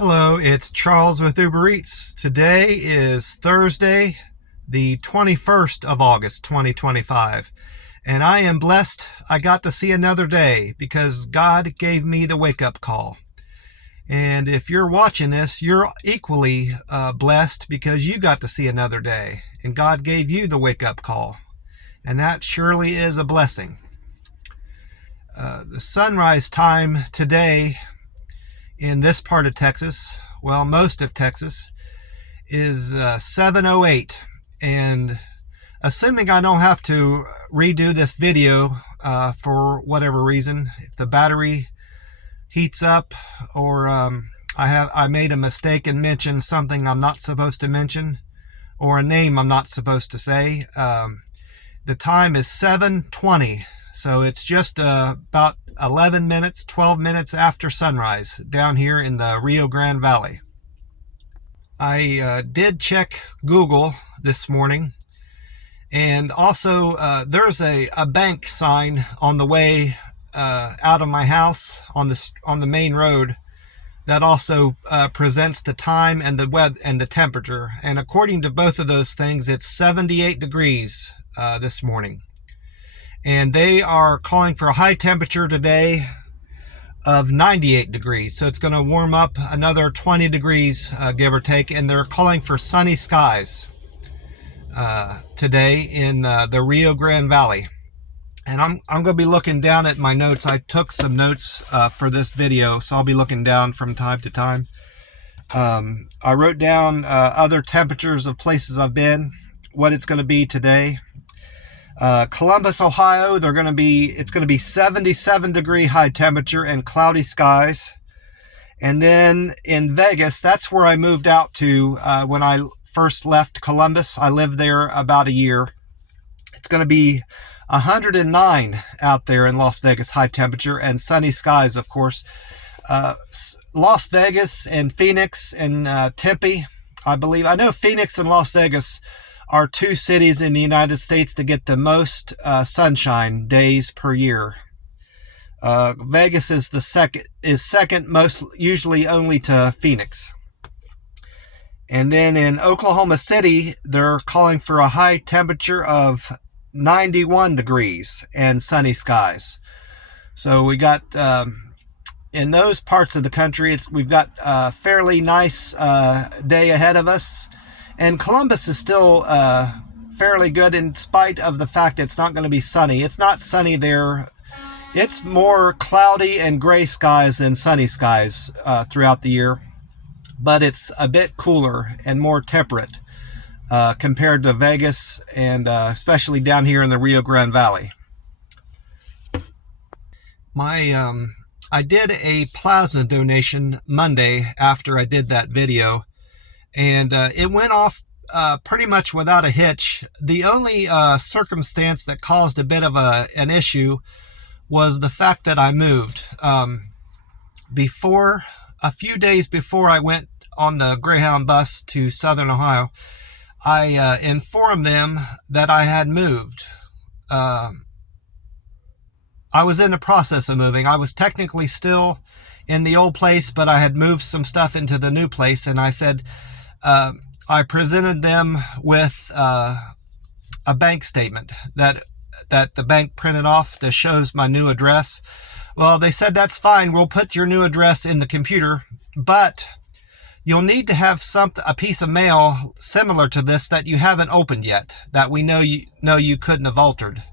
Hello, it's Charles with Uber Eats. Today is Thursday, the 21st of August, 2025. And I am blessed I got to see another day because God gave me the wake-up call. And if you're watching this, you're equally blessed because you got to see another day. And God gave you the wake-up call. And that surely is a blessing. The sunrise time today in this part of Texas, well, most of Texas, is 7:08. And assuming I don't have to redo this video for whatever reason, if the battery heats up or I made a mistake and mentioned something I'm not supposed to mention or a name I'm not supposed to say, the time is 7:20. So it's just about 11 minutes, 12 minutes after sunrise down here in the Rio Grande Valley. I did check Google this morning, and also there's a bank sign on the way out of my house on the main road that also presents the time and the weather and the temperature. And according to both of those things, it's 78 degrees this morning. And they are calling for a high temperature today of 98 degrees. So it's going to warm up another 20 degrees, give or take. And they're calling for sunny skies today in the Rio Grande Valley. And I'm going to be looking down at my notes. I took some notes for this video, so I'll be looking down from time to time. I wrote down other temperatures of places I've been, what it's going to be today. Columbus, Ohio, it's going to be 77 degree high temperature and cloudy skies. And then in Vegas, that's where I moved out to when I first left Columbus. I lived there about a year. It's going to be 109 out there in Las Vegas, high temperature and sunny skies, of course. Las Vegas and Phoenix and Tempe, I believe. I know Phoenix and Las Vegas are two cities in the United States that get the most sunshine days per year. Vegas is second most, usually only to Phoenix. And then in Oklahoma City, they're calling for a high temperature of 91 degrees and sunny skies. So we got in those parts of the country, we've got a fairly nice day ahead of us. And Columbus is still fairly good in spite of the fact it's not going to be sunny. It's not sunny there. It's more cloudy and gray skies than sunny skies throughout the year. But it's a bit cooler and more temperate compared to Vegas and especially down here in the Rio Grande Valley. I did a plasma donation Monday after I did that video. And it went off pretty much without a hitch. The only circumstance that caused a bit of an issue was the fact that I moved. A few days before I went on the Greyhound bus to Southern Ohio, I informed them that I had moved. I was in the process of moving. I was technically still in the old place, but I had moved some stuff into the new place, and I said, I presented them with a bank statement that the bank printed off that shows my new address. Well, they said, that's fine. We'll put your new address in the computer, but you'll need to have a piece of mail similar to this that you haven't opened yet, that we know you couldn't have altered.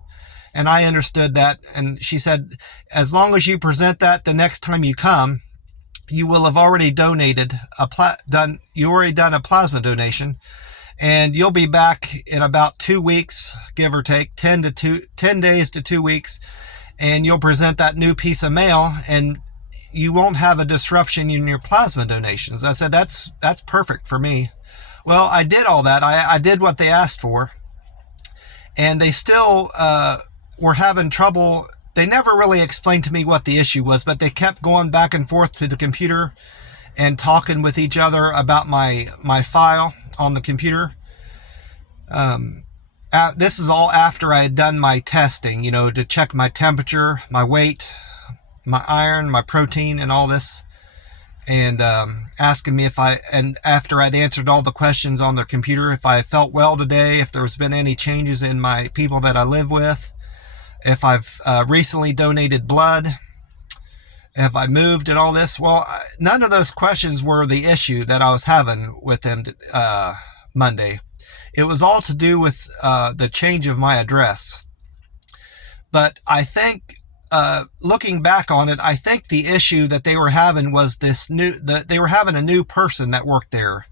And I understood that. And she said, as long as you present that the next time you come, you will have already donated you already done a plasma donation, and you'll be back in about 2 weeks, give or take 10 days to 2 weeks, and you'll present that new piece of mail, and you won't have a disruption in your plasma donations. I said, that's perfect for me. Well, I did all that. I did what they asked for, and they still were having trouble. They never really explained to me what the issue was, but they kept going back and forth to the computer and talking with each other about my file on the computer. This is all after I had done my testing, to check my temperature, my weight, my iron, my protein, and all this and asking me and after I'd answered all the questions on their computer, if I felt well today, if there's been any changes in my people that I live with, if I've recently donated blood, if I moved and all this. Well, none of those questions were the issue that I was having with them Monday. It was all to do with the change of my address. But I think, looking back on it, I think the issue that they were having was they were having a new person that worked there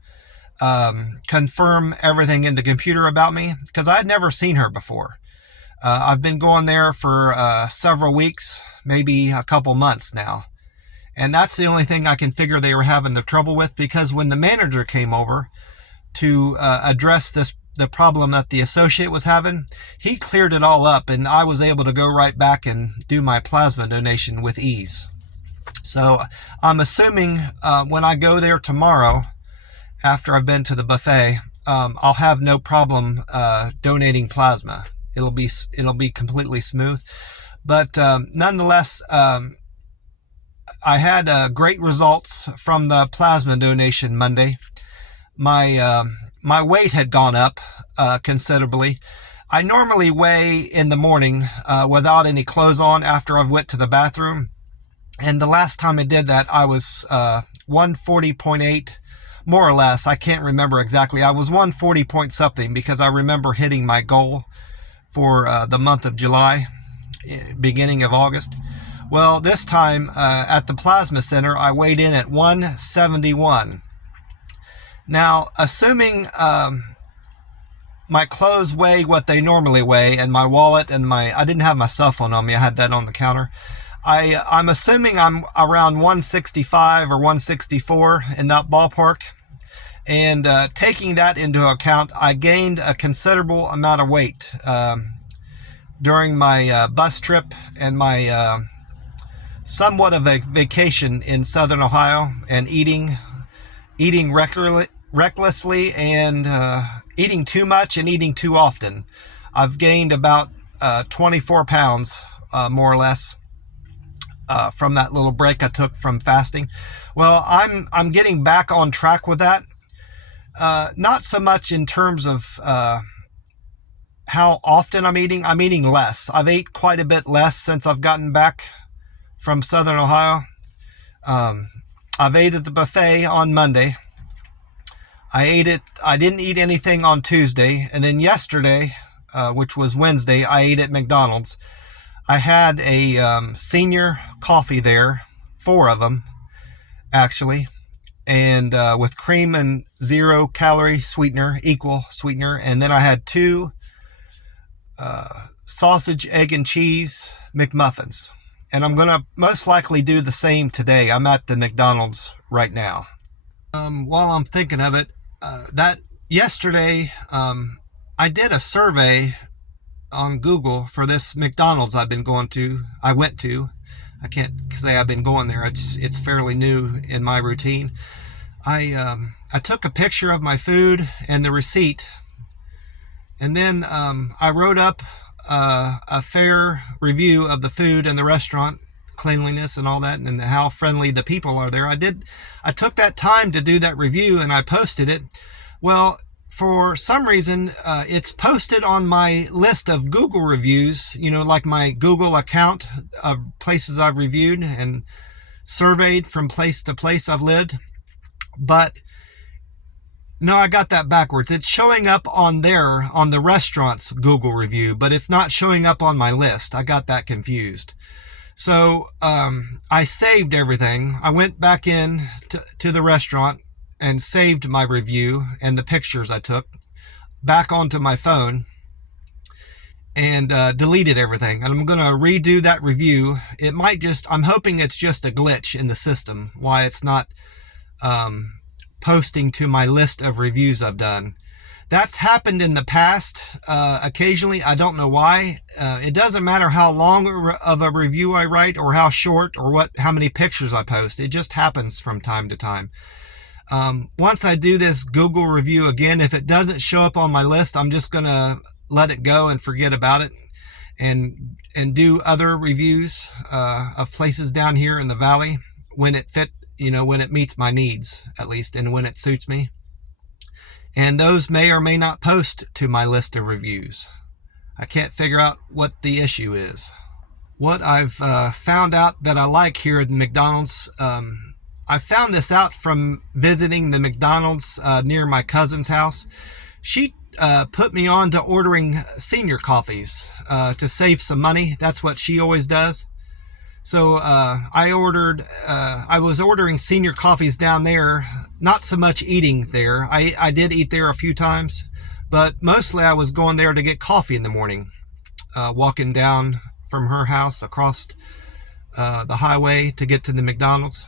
confirm everything in the computer about me, because I had never seen her before. I've been going there for several weeks, maybe a couple months now. And that's the only thing I can figure they were having the trouble with, because when the manager came over to address the problem that the associate was having, he cleared it all up, and I was able to go right back and do my plasma donation with ease. So I'm assuming when I go there tomorrow, after I've been to the buffet, I'll have no problem donating plasma. It'll be completely smooth. But nonetheless, I had great results from the plasma donation Monday. My weight had gone up considerably. I normally weigh in the morning without any clothes on after I've went to the bathroom. And the last time I did that, I was 140.8, more or less. I can't remember exactly. I was 140 point something, because I remember hitting my goal for the month of July, beginning of August. Well, this time at the plasma center, I weighed in at 171. Now, assuming my clothes weigh what they normally weigh, and my wallet and I didn't have my cell phone on me, I had that on the counter. I'm assuming I'm around 165 or 164 in that ballpark. And taking that into account, I gained a considerable amount of weight during my bus trip and my somewhat of a vacation in Southern Ohio, and eating recklessly and eating too much and eating too often. I've gained about 24 pounds, more or less, from that little break I took from fasting. Well, I'm getting back on track with that. Not so much in terms of how often I'm eating. I'm eating less. I've ate quite a bit less since I've gotten back from Southern Ohio. I've ate at the buffet on Monday. I didn't eat anything on Tuesday. And then yesterday, which was Wednesday, I ate at McDonald's. I had a senior coffee there, 4 of them, actually. And with cream and 0 calorie sweetener, equal sweetener. And then I had 2 sausage, egg, and cheese McMuffins. And I'm going to most likely do the same today. I'm at the McDonald's right now. While I'm thinking of it, that yesterday, I did a survey on Google for this McDonald's I went to. I can't say I've been going there. It's fairly new in my routine. I took a picture of my food and the receipt, and then I wrote up a fair review of the food and the restaurant, cleanliness and all that, and how friendly the people are there. I took that time to do that review, and I posted it. Well, for some reason, it's posted on my list of Google reviews, like my Google account of places I've reviewed and surveyed from place to place I've lived. But no, I got that backwards. It's showing up on the restaurant's Google review, but it's not showing up on my list. I got that confused. So I saved everything. I went back in to the restaurant and saved my review and the pictures I took back onto my phone, and deleted everything. And I'm going to redo that review. I'm hoping it's just a glitch in the system, why it's not posting to my list of reviews I've done. That's happened in the past occasionally. I don't know why. It doesn't matter how long of a review I write, or how short, or how many pictures I post. It just happens from time to time. Once I do this Google review again, if it doesn't show up on my list, I'm just going to let it go and forget about it, and do other reviews of places down here in the valley when it when it meets my needs, at least, and when it suits me. And those may or may not post to my list of reviews. I can't figure out what the issue is. What I've found out that I like here at McDonald's, I found this out from visiting the McDonald's near my cousin's house. She put me on to ordering senior coffees to save some money. That's what she always does. So I was ordering senior coffees down there, not so much eating there. I did eat there a few times, but mostly I was going there to get coffee in the morning, walking down from her house across the highway to get to the McDonald's.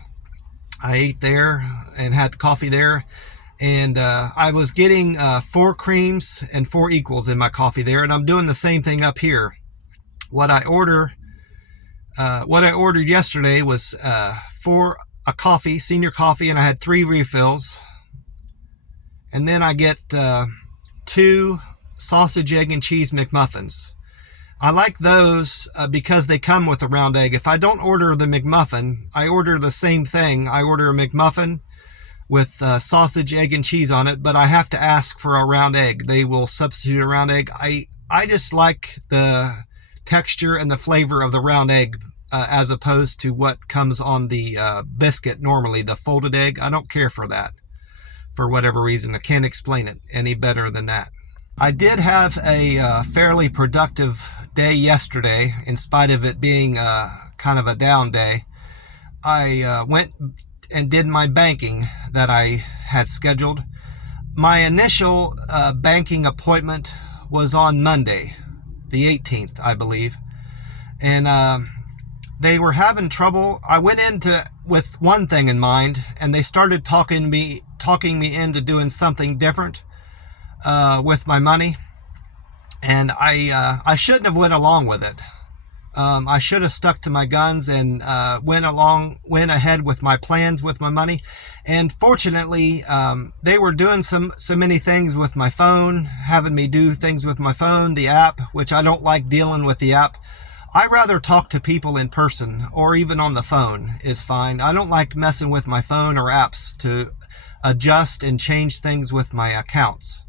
I ate there and had coffee there, and I was getting 4 creams and 4 equals in my coffee there, and I'm doing the same thing up here. What I ordered yesterday was for a coffee, senior coffee, and I had 3 refills. And then I get 2 sausage, egg, and cheese McMuffins. I like those because they come with a round egg. If I don't order the McMuffin, I order the same thing. I order a McMuffin with sausage, egg, and cheese on it, but I have to ask for a round egg. They will substitute a round egg. I just like the texture and the flavor of the round egg as opposed to what comes on the biscuit normally, the folded egg. I don't care for that for whatever reason. I can't explain it any better than that. I did have a fairly productive day yesterday, in spite of it being kind of a down day. I went and did my banking that I had scheduled. My initial banking appointment was on Monday, the 18th, I believe. And they were having trouble. I went with one thing in mind, and they started talking me into doing something different with my money. And I shouldn't have went along with it. I should have stuck to my guns and went ahead with my plans with my money. And fortunately, they were doing so many things with my phone, having me do things with my phone, the app, which I don't like dealing with the app. I rather talk to people in person, or even on the phone is fine. I don't like messing with my phone or apps to adjust and change things with my accounts.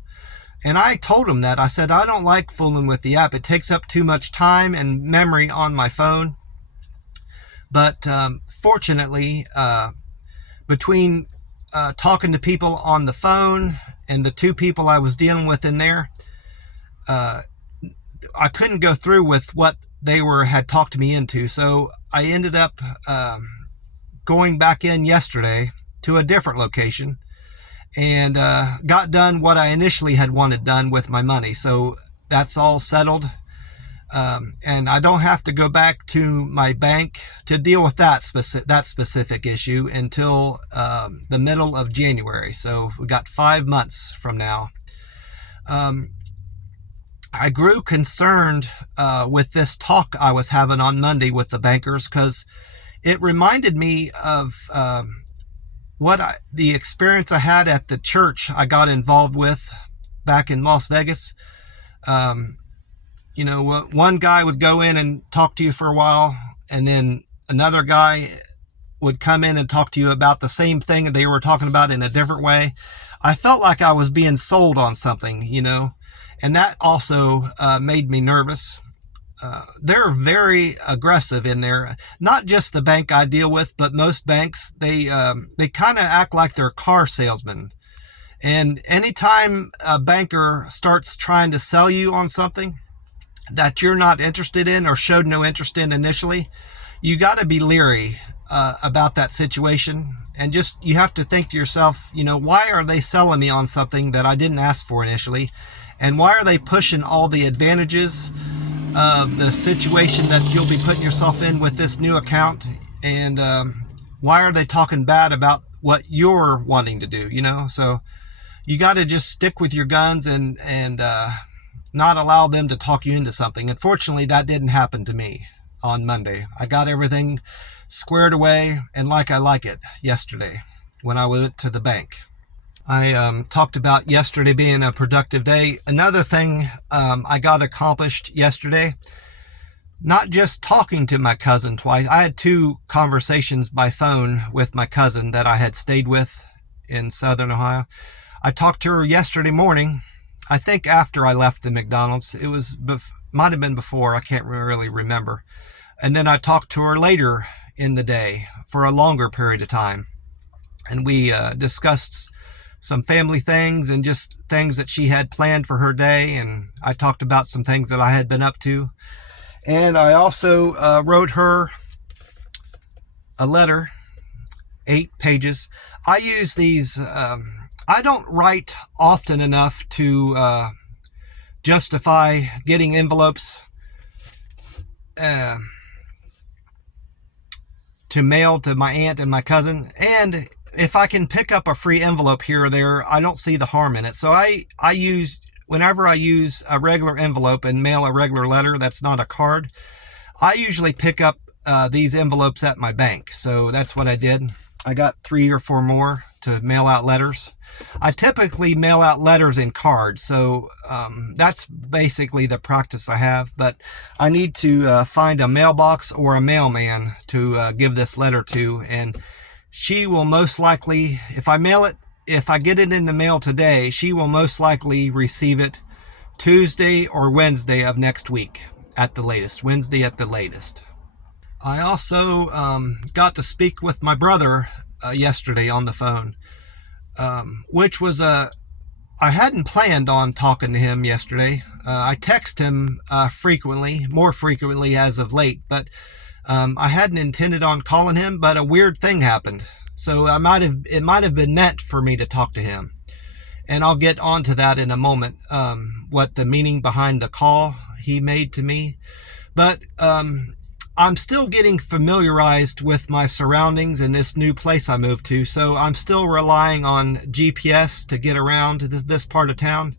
And I told them that. I said, I don't like fooling with the app. It takes up too much time and memory on my phone. But fortunately, between talking to people on the phone and the 2 people I was dealing with in there, I couldn't go through with what they had talked me into. So I ended up going back in yesterday to a different location and got done what I initially had wanted done with my money. So that's all settled. And I don't have to go back to my bank to deal with that specific issue until the middle of January. So we got 5 months from now. I grew concerned with this talk I was having on Monday with the bankers, because it reminded me of the experience I had at the church I got involved with back in Las Vegas. One guy would go in and talk to you for a while, and then another guy would come in and talk to you about the same thing that they were talking about in a different way. I felt like I was being sold on something, and that also made me nervous. They're very aggressive in there. Not just the bank I deal with, but most banks, they kind of act like they're car salesmen. And anytime a banker starts trying to sell you on something that you're not interested in or showed no interest in initially, you got to be leery about that situation. And you have to think to yourself, why are they selling me on something that I didn't ask for initially? And why are they pushing all the advantages of the situation that you'll be putting yourself in with this new account? And why are they talking bad about what you're wanting to do? So you got to just stick with your guns and not allow them to talk you into something. Unfortunately, that didn't happen to me on Monday. I got everything squared away and like I like it yesterday when I went to the bank. I talked about yesterday being a productive day. Another thing I got accomplished yesterday not just talking to my cousin twice. I had 2 conversations by phone with my cousin that I had stayed with in Southern Ohio. I talked to her yesterday morning, I think after I left the McDonald's. It was, might have been before, I can't really remember. And then I talked to her later in the day for a longer period of time. And we discussed some family things and just things that she had planned for her day. And I talked about some things that I had been up to. And I also wrote her a letter, 8 pages. I use these, I don't write often enough to justify getting envelopes to mail to my aunt and my cousin. And if I can pick up a free envelope here or there, I don't see the harm in it. So I use, whenever I use a regular envelope and mail a regular letter that's not a card, I usually pick up these envelopes at my bank. So that's what I did. I got 3 or 4 more to mail out letters. I typically mail out letters in cards, so that's basically the practice I have. But I need to find a mailbox or a mailman to give this letter to, and she will most likely, if I mail it, if I get it in the mail today, she will most likely receive it Tuesday or Wednesday of next week at the latest. Wednesday at the latest. I also got to speak with my brother yesterday on the phone, which was I hadn't planned on talking to him yesterday. I text him frequently, more frequently as of late, but I hadn't intended on calling him, but a weird thing happened. So it might have been meant for me to talk to him. And I'll get onto that in a moment, what the meaning behind the call he made to me. But I'm still getting familiarized with my surroundings in this new place I moved to. So I'm still relying on GPS to get around this part of town.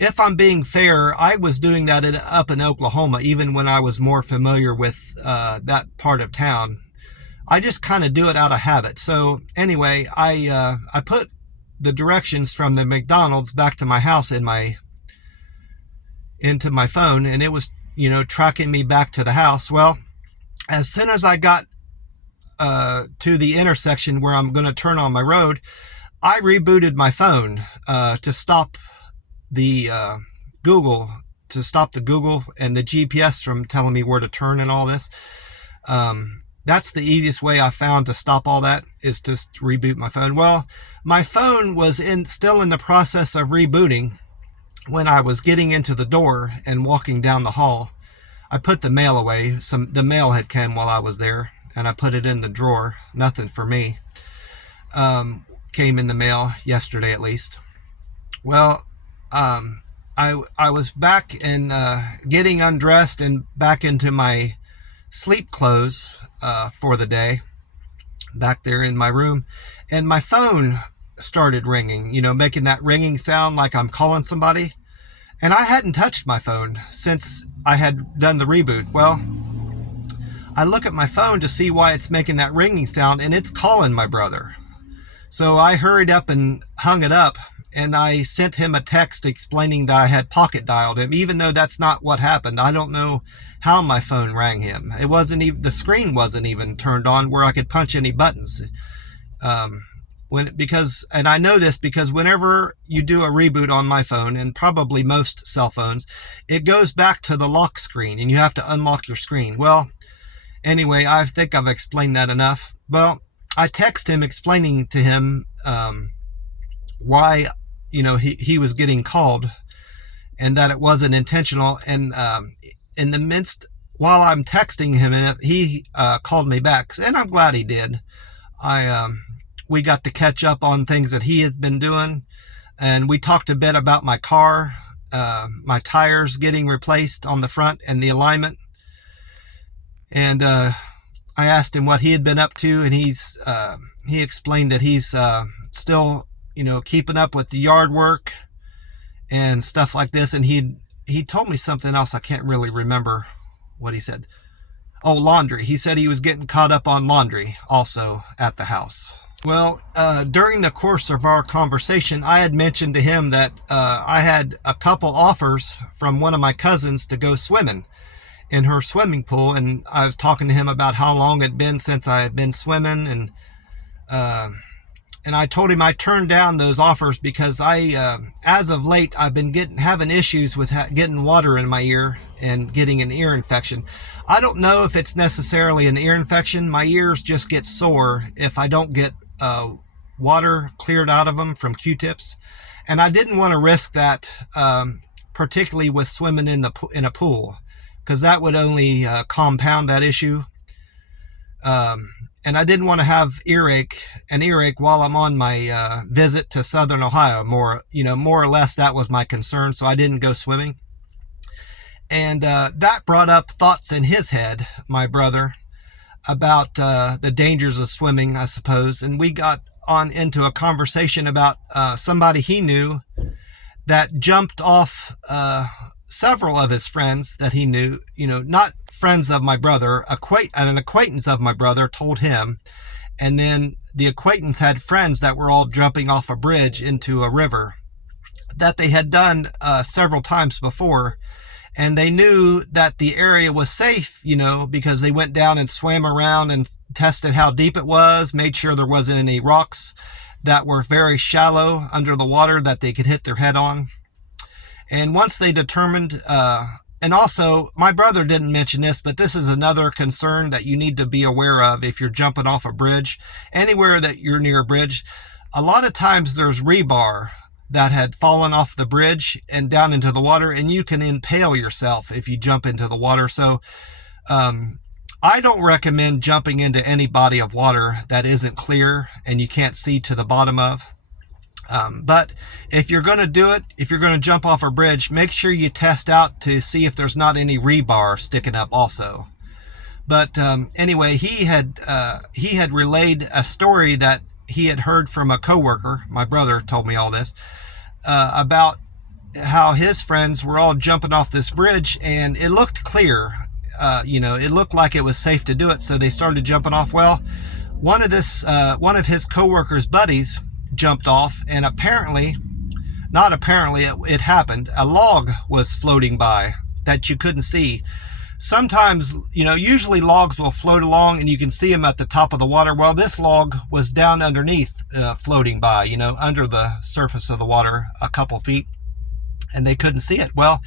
If I'm being fair, I was doing that up in Oklahoma, even when I was more familiar with that part of town. I just kind of do it out of habit. So anyway, I put the directions from the McDonald's back to my house into my phone, and it was, tracking me back to the house. Well, as soon as I got to the intersection where I'm going to turn on my road, I rebooted my phone to stop the Google and the GPS from telling me where to turn and all this. That's the easiest way I found to stop all that, is just reboot my phone. Well, my phone was still in the process of rebooting when I was getting into the door and walking down the hall. I put the mail away. The mail had come while I was there, and I put it in the drawer. Nothing for me. Came in the mail yesterday, at least. Well, I was back and getting undressed and back into my sleep clothes for the day, back there in my room, and my phone started ringing, making that ringing sound like I'm calling somebody. And I hadn't touched my phone since I had done the reboot. Well, I look at my phone to see why it's making that ringing sound, and it's calling my brother. So I hurried up and hung it up, and I sent him a text explaining that I had pocket dialed him, even though that's not what happened. I don't know how my phone rang him. It wasn't even, the screen wasn't even turned on where I could punch any buttons. And I know this because whenever you do a reboot on my phone, and probably most cell phones, it goes back to the lock screen and you have to unlock your screen. Well, anyway, I think I've explained that enough. Well, I text him explaining to him why, he was getting called and that it wasn't intentional. And in the midst, while I'm texting him, he called me back, and I'm glad he did. We got to catch up on things that he has been doing, and we talked a bit about my car, my tires getting replaced on the front and the alignment. And I asked him what he had been up to, and he explained that he's still, keeping up with the yard work and stuff like this. And he told me something else. I can't really remember what he said. Oh, laundry. He said he was getting caught up on laundry also at the house. Well, during the course of our conversation, I had mentioned to him that I had a couple offers from one of my cousins to go swimming. in her swimming pool, and I was talking to him about how long it had been since I had been swimming, and I told him I turned down those offers because as of late, I've been having issues with getting water in my ear and getting an ear infection. I don't know if it's necessarily an ear infection. My ears just get sore if I don't get water cleared out of them from Q-tips, and I didn't want to risk that, particularly with swimming in a pool, because that would only compound that issue. And I didn't want to have an earache while I'm on my visit to Southern Ohio. More or less that was my concern, so I didn't go swimming. And that brought up thoughts in his head, my brother, about the dangers of swimming, I suppose. And we got on into a conversation about somebody he knew that jumped off several of his friends that he knew, not friends of my brother, an acquaintance of my brother told him, and then the acquaintance had friends that were all jumping off a bridge into a river that they had done several times before, and they knew that the area was safe, because they went down and swam around and tested how deep it was, made sure there wasn't any rocks that were very shallow under the water that they could hit their head on. And once they determined, and also my brother didn't mention this, but this is another concern that you need to be aware of if you're jumping off a bridge, anywhere that you're near a bridge. A lot of times there's rebar that had fallen off the bridge and down into the water, and you can impale yourself if you jump into the water. So I don't recommend jumping into any body of water that isn't clear and you can't see to the bottom of. But if you're going to do it, if you're going to jump off a bridge, make sure you test out to see if there's not any rebar sticking up also. But anyway, he had relayed a story that he had heard from a coworker. My brother told me all this about how his friends were all jumping off this bridge, and it looked clear. It looked like it was safe to do it, so they started jumping off. Well, one of his coworkers' buddies jumped off, and it happened. A log was floating by that you couldn't see. Sometimes, usually logs will float along and you can see them at the top of the water. Well, this log was down underneath, floating by, under the surface of the water a couple feet, and they couldn't see it. Well,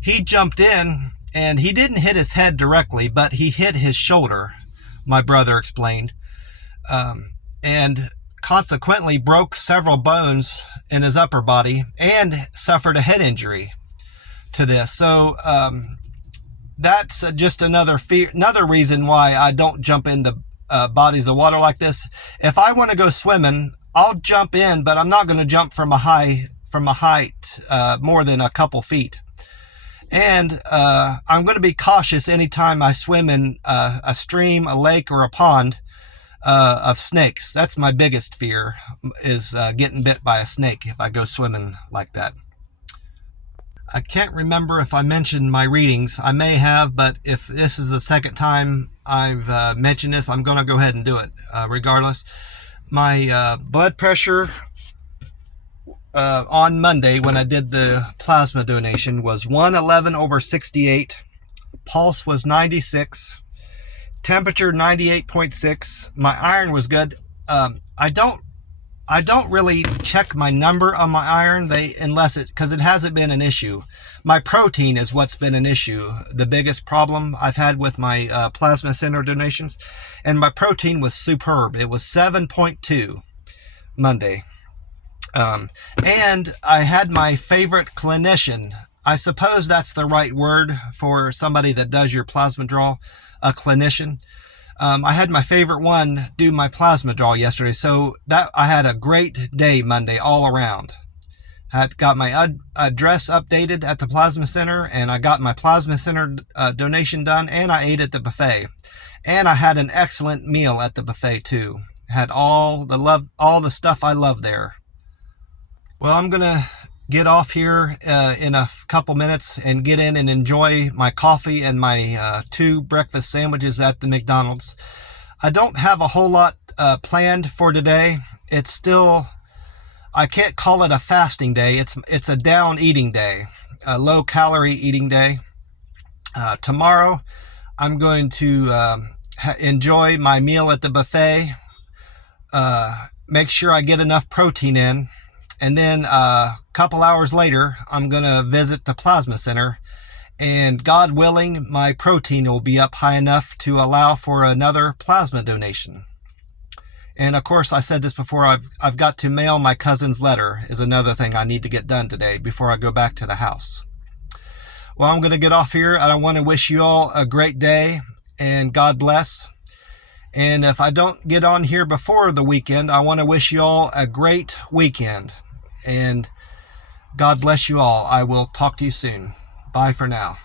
he jumped in, and he didn't hit his head directly, but he hit his shoulder, my brother explained, and consequently broke several bones in his upper body and suffered a head injury to this. So that's just another reason why I don't jump into bodies of water like this. If I want to go swimming, I'll jump in, but I'm not going to jump from a height more than a couple feet. And I'm going to be cautious anytime I swim in a stream, a lake, or a pond of snakes. That's my biggest fear, is getting bit by a snake if I go swimming like that. I can't remember if I mentioned my readings. I may have, but if this is the second time I've mentioned this, I'm going to go ahead and do it regardless. My blood pressure on Monday, when I did the plasma donation, was 111/68. Pulse was 96. Temperature 98.6. My iron was good. I don't really check my number on my iron, because it hasn't been an issue. My protein is what's been an issue, the biggest problem I've had with my plasma center donations, and my protein was superb. It was 7.2 Monday. And I had my favorite clinician. I suppose that's the right word for somebody that does your plasma draw, a clinician. I had my favorite one do my plasma draw yesterday, so that I had a great day Monday all around. I got my address updated at the plasma center, and I got my plasma center donation done, and I ate at the buffet. And I had an excellent meal at the buffet too. Had all the stuff I love there. Well, I'm gonna get off here in a couple minutes and get in and enjoy my coffee and my 2 breakfast sandwiches at the McDonald's. I don't have a whole lot planned for today. It's still, I can't call it a fasting day. It's a down eating day, a low calorie eating day. Tomorrow, I'm going to enjoy my meal at the buffet, make sure I get enough protein in, and then a couple hours later, I'm going to visit the plasma center, and God willing, my protein will be up high enough to allow for another plasma donation. And of course, I said this before, I've got to mail my cousin's letter is another thing I need to get done today before I go back to the house. Well, I'm going to get off here. I want to wish you all a great day and God bless. And if I don't get on here before the weekend, I want to wish you all a great weekend. And God bless you all. I will talk to you soon. Bye for now.